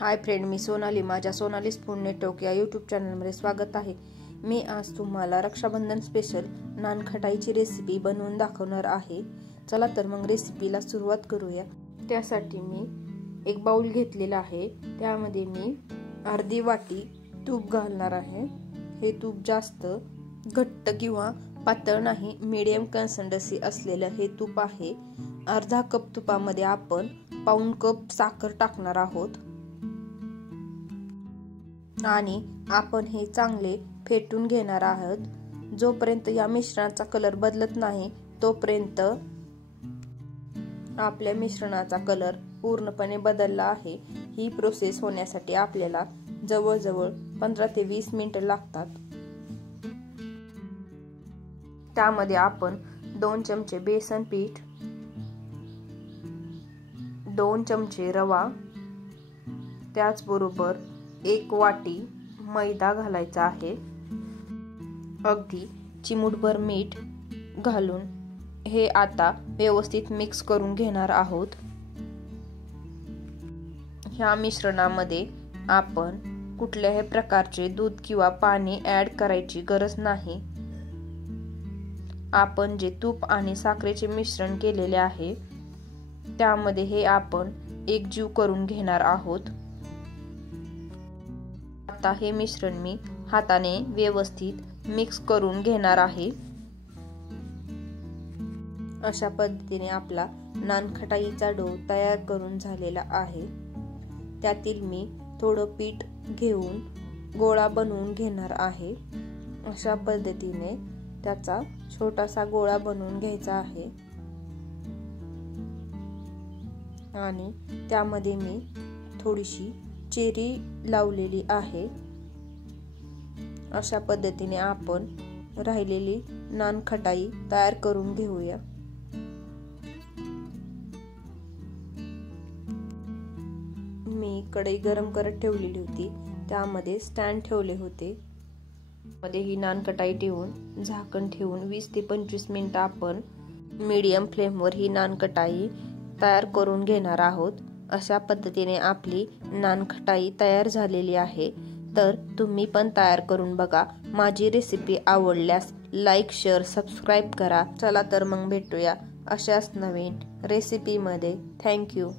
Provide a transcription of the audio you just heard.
Hi friend, मी सोनाली. माझ्या Sonali spoon network या YouTube चॅनलमध्ये स्वागत आहे. मी आज तुम्हाला रक्षाबंधन स्पेशल नानखटाईची रेसिपी बनवून दाखवणार आहे. चला तर मग रेसिपीला सुरुवात करूया. त्यासाठी मी एक बाउल घेतलेला आहे. त्यामध्ये मी अर्धी वाटी तूप घालणार आहे. हे तूप जास्त घट्ट किंवा पातळ नाही, मीडियम कन्सिस्टन्सी असलेलं हे तूप आहे. अर्धा कप तुपामध्ये आपण पाऊण कप साखर टाकणार आहोत आणि आपण हे चांगले फेटून घेणार आहोत. जोपर्यंत या मिश्रणाचा कलर बदलत नाही तोपर्यंत आपल्या मिश्रणाचा कलर पूर्णपणे बदलला आहे. ही प्रोसेस होण्यासाठी आपल्याला जवळजवळ 15 ते 20 मिनिटे लागतात. त्यामध्ये आपण 2 चमचे बेसन पीठ, 2 चमचे रवा, त्याचबरोबर 1 वाटी मैदा घालायचा आहे. अगदी चिमूटभर मीठ घालून हे आता व्यवस्थित मिक्स करून घेणार आहोत. ह्या मिश्रणामध्ये आपण कुठल्याही प्रकारचे दूध किंवा पाणी ऍड करायची गरज नाही. आपण जे तूप आणि साखरेचे मिश्रण केलेले आहे त्यामध्ये हे आपण एकजीव करून घेणार आहोत. आता हे मिश्रण मी हाताने व्यवस्थित मिक्स करून घेणार आहे. अशा पद्धतीने आपला नानखटाईचा डो तयार करून झालेला आहे. त्यातील मी थोडं पीठ घेऊन गोळा बनवून घेणार आहे. अशा पद्धतीने त्याचा छोटासा गोळा बनवून घ्यायचा आहे आणि त्यामध्ये मी थोडीशी चेरी लावलेली आहे. अशा पद्धतीने आपण राहिलेली नानखटाई तयार करून घेऊया. मी कढई गरम करत ठेवलेली होती. त्यामध्ये स्टँड ठेवले होते. मध्ये ही नानखटाई ठेवून झाकण ठेवून 20 ते 25 मिनिट आपण मीडियम फ्लेमवर ही नानखटाई तयार करून घेणार आहोत. अशा पद्धतीने आपली नानखटाई तयार झालेली आहे. तर तुम्ही पण तयार करून बघा. माझी रेसिपी आवडल्यास लाईक, शेअर, सबस्क्राईब करा. चला तर मग भेटूया अशाच नवीन रेसिपीमध्ये. थँक्यू.